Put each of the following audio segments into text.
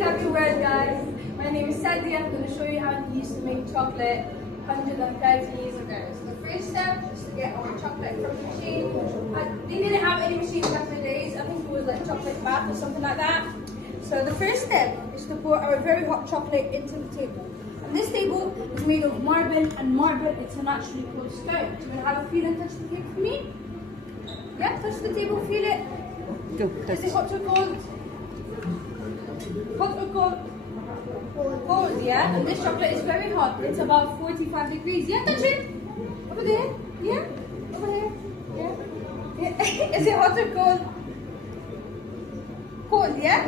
Happy World, guys. My name is Sandy. I'm going to show you how we used to make chocolate 130 years ago. So the first step is to get our chocolate from the machine. They didn't have any machines back in the days. I think it was like chocolate bath or something like that. So the first step is to pour our very hot chocolate into the table. And this table is made of marble, and marble it's a naturally cold stone. Do you want to have a feel and touch the table for me? Yeah, touch the table, feel it. Go, touch. Is it hot or cold? Hot or cold? Cold, yeah. And this chocolate is very hot. It's about 45 degrees. Yeah, touch it. Over there. Yeah. Over there. Yeah. Yeah. Is it hot or cold? Cold, yeah?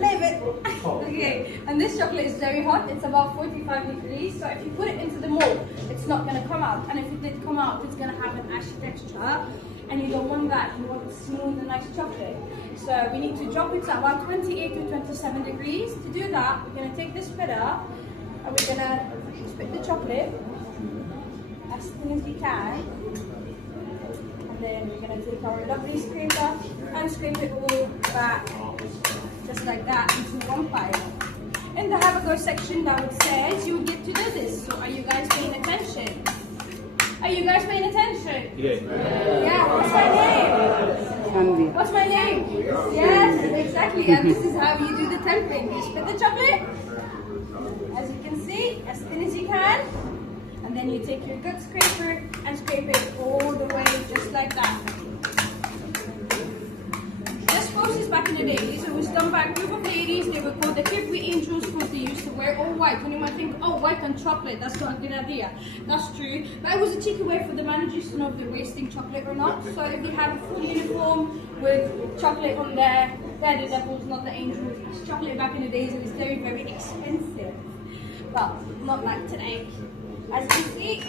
Leave it. Okay. And this chocolate is very hot. It's about 45 degrees. So if you put it into the mold, it's not going to come out. And if it did come out, it's going to have an ashy texture. And you don't want that. You want smooth and nice chocolate. So we need to drop it to about 28 to 27 degrees. To do that, we're going to take the splitter and we're going to split the chocolate as thin as we can. And then we're going to take our lovely scraper and scrape it all back, just like that, into one pile. In the have a go section that would says you would get to do this. So are you guys paying attention? Are you guys paying attention? Yeah. Yeah, what's my name? Candy. What's my name? Yes, exactly. And this is how you do the tempering. You split the chocolate, as you can see, as thin as you can. And then you take your good scraper and scrape it all the way, just like that. This process back in the days, it was done by a group of ladies. They were called the Cadbury angels because they used to wear all white. And you might think, oh, white and chocolate, that's not a good idea. That's true. But it was a cheeky way for the managers to know if they're wasting chocolate or not. So if they have a full uniform with chocolate on there, they're the devils, not the angels. Because chocolate back in the days, it was very, very expensive. But not like today. As you can see,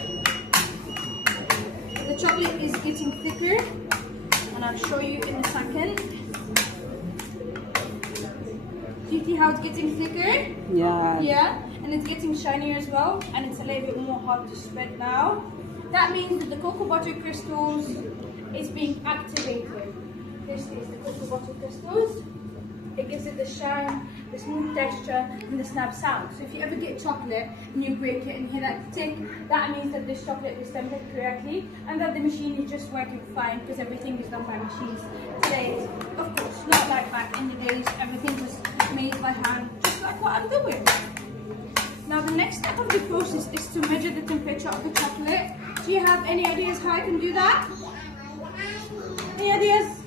the chocolate is getting thicker. And I'll show you in a second. Do you see how it's getting thicker? Yeah. Yeah, and it's getting shinier as well, and it's a little bit more hard to spread now. That means that the cocoa butter crystals is being activated. This is the cocoa butter crystals. It gives it the shine, the smooth texture, and the snap sound. So if you ever get chocolate and you break it and hear that tick, that means that this chocolate is tempered correctly and that the machine is just working fine because everything is done by machines. Today, of course, not like back in the days, everything was made by hand, just like what I'm doing. Now the next step of the process is to measure the temperature of the chocolate. Do you have any ideas how I can do that? Any ideas?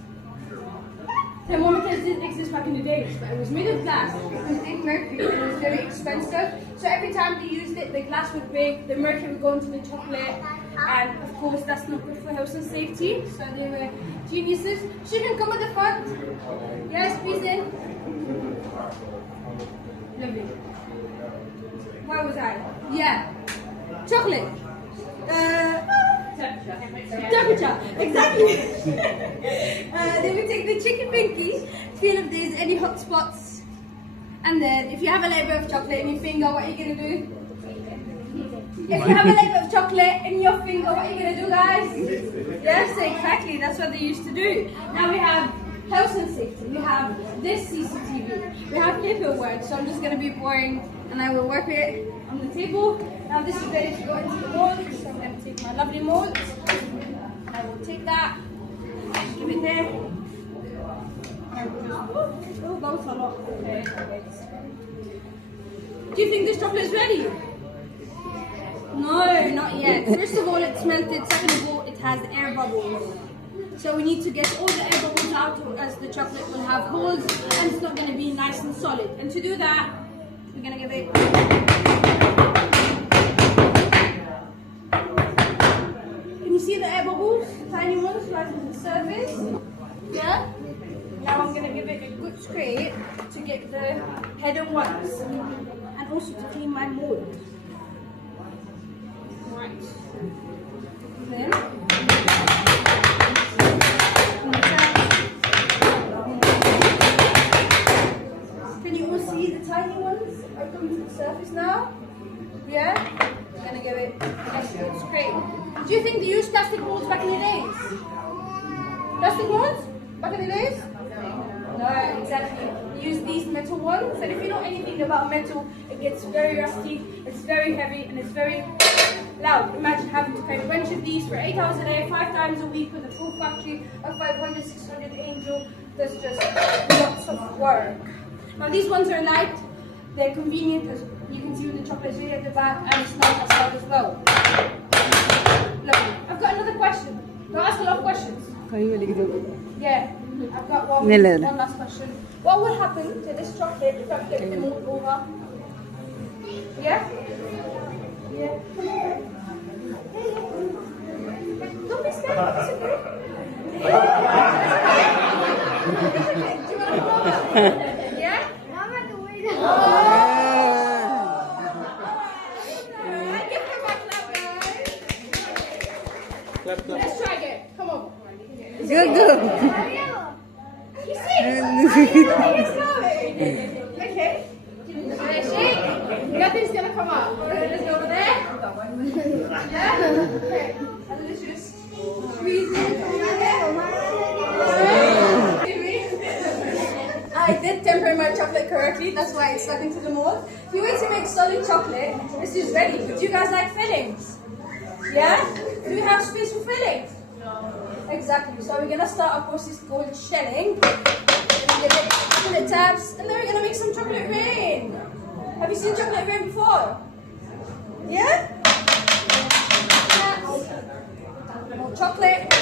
Thermometers didn't exist back in the days, but it was made of glass with thick mercury and it was very expensive. So every time they used it, the glass would break, the mercury would go into the chocolate, and of course that's not good for health and safety. So they were geniuses. Children, come at the front. Yes, please in. Lovely. Where was I? Yeah. Chocolate. Temperature, exactly. Then we take the chicken pinky, feel if there's any hot spots, and then if you have a little bit of chocolate in your finger, what are you gonna do? If you have a little bit of chocolate in your finger, what are you gonna do, guys? Yes, exactly. That's what they used to do. Now we have health and safety. We have this CCTV. We have paperwork. So I'm just gonna be pouring, and I will work it on the table. Now this is ready to go into the mold. So I'm going to take my lovely mold. I will take that, give it there. Oh, that was a lot. Okay, do you think this chocolate is ready? No, not yet. First of all, it's melted. Second of all, it has air bubbles. So we need to get all the air bubbles out, as the chocolate will have holes and it's not going to be nice and solid. And to do that, we're going to give it. Can you see the air bubbles? The tiny ones right on the surface. Yeah? Now I'm going to give it a good scrape to get the hidden ones. And also to clean my mold. Right. Then can you all see the tiny ones are coming to the surface now? Yeah? I'm gonna give it a good scrape. Do you think they used plastic molds back in the days? Plastic molds? Back in the days? No, exactly. use these metal ones. And if you know anything about metal, it gets very rusty, it's very heavy, and it's very loud. Imagine having to carry a bunch of these for 8 hours a day, 5 times a week with a full factory of 500, 600 Angel. That's just lots of work. Now these ones are light, they're convenient because you can see when the chocolate is really at the back, and it's not as loud as well. Lovely. I've got another question. Do I ask a lot of questions? Yeah, I've got one last question. What would happen to this chocolate if I flip the mold over? Yeah? Yeah. Don't be scared. It's okay. Do you want to come over? Yeah? Give her back clap, guys. Let's try again. Come on. Good. You see? It's going. Okay. Shake. Nothing's gonna come out. Let's go over there. Yeah? Okay. And let's just squeeze it. I did temper my chocolate correctly, that's why it's stuck into the mold. If you wait to make solid chocolate, this is ready. Do you guys like fillings? Yeah? Do we have space for fillings? No. Exactly. So we're gonna start a process called shelling. We're gonna get chocolate tabs, and then we're gonna make some chocolate rain. Have you seen chocolate rain before? Yeah? More chocolate.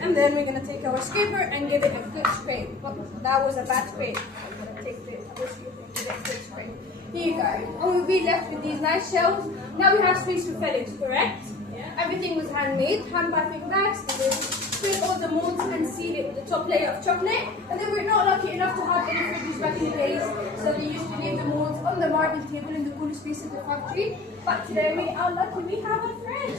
And then we're gonna take our scraper and give it a good scrape. Oh, that was a bad scrape. I'm gonna take the other scraper and give it a good scrape. Here you go. And we'll be left with these nice shells. Now we have space for fillings, correct? Yeah. Everything was handmade, hand piping bags. They fill all the molds and seal it with the top layer of chocolate. And then we're not lucky enough to have any fridges back in the days, so they used to leave the molds on the marble table in the cool space of the factory. But today we are lucky we have a fridge.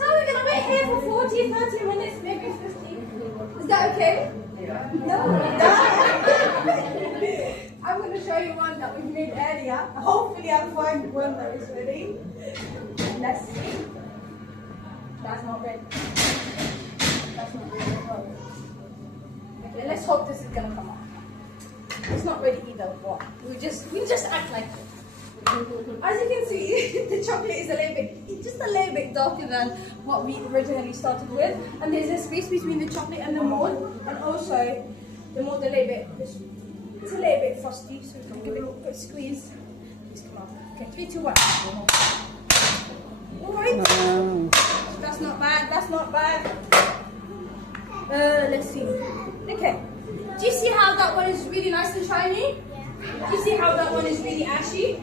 So we're gonna wait here for 40, 30 minutes, maybe 50. Is that okay? Yeah. No. I'm gonna show you one that we made earlier. Hopefully I'll find one that is ready. Let's see. That's not ready. That's not ready at all. Okay, let's hope this is gonna come out. It's not ready either. What? We just act like it. As you can see, the chocolate is just a little bit darker than what we originally started with, and there's a space between the chocolate and the mold, and also the mold it's a little bit frosty, so we can give it a quick squeeze. Please come on. Okay, 3, 2, 1. Alright. That's not bad. That's not bad. Let's see. Okay. Do you see how that one is really nice and shiny? Do you see how that one is really ashy?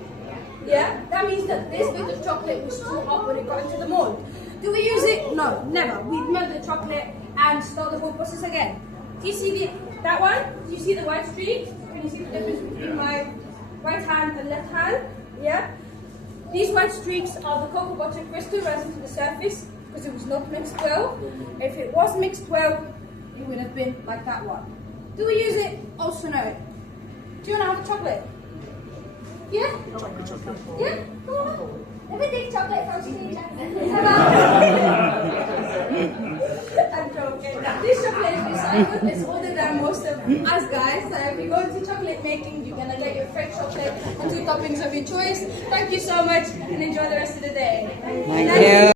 Yeah, that means that this bit of chocolate was too hot when it got into the mold. Do we use it? No, never. We melt the chocolate and start the whole process again. Do you see that one? Do you see the white streak? Can you see the difference between my right hand and left hand? Yeah? These white streaks are the cocoa butter crystal rising to the surface because it was not mixed well. If it was mixed well, it would have been like that one. Do we use it? Also no. Do you want to have a chocolate? Yeah? Chocolate. Yeah? Come on. Let me take chocolate from Steve. I'm joking. This chocolate is recycled. It's older than most of us guys. So if you go into chocolate making, you're going to get your French chocolate and 2 toppings of your choice. Thank you so much and enjoy the rest of the day. Thank you.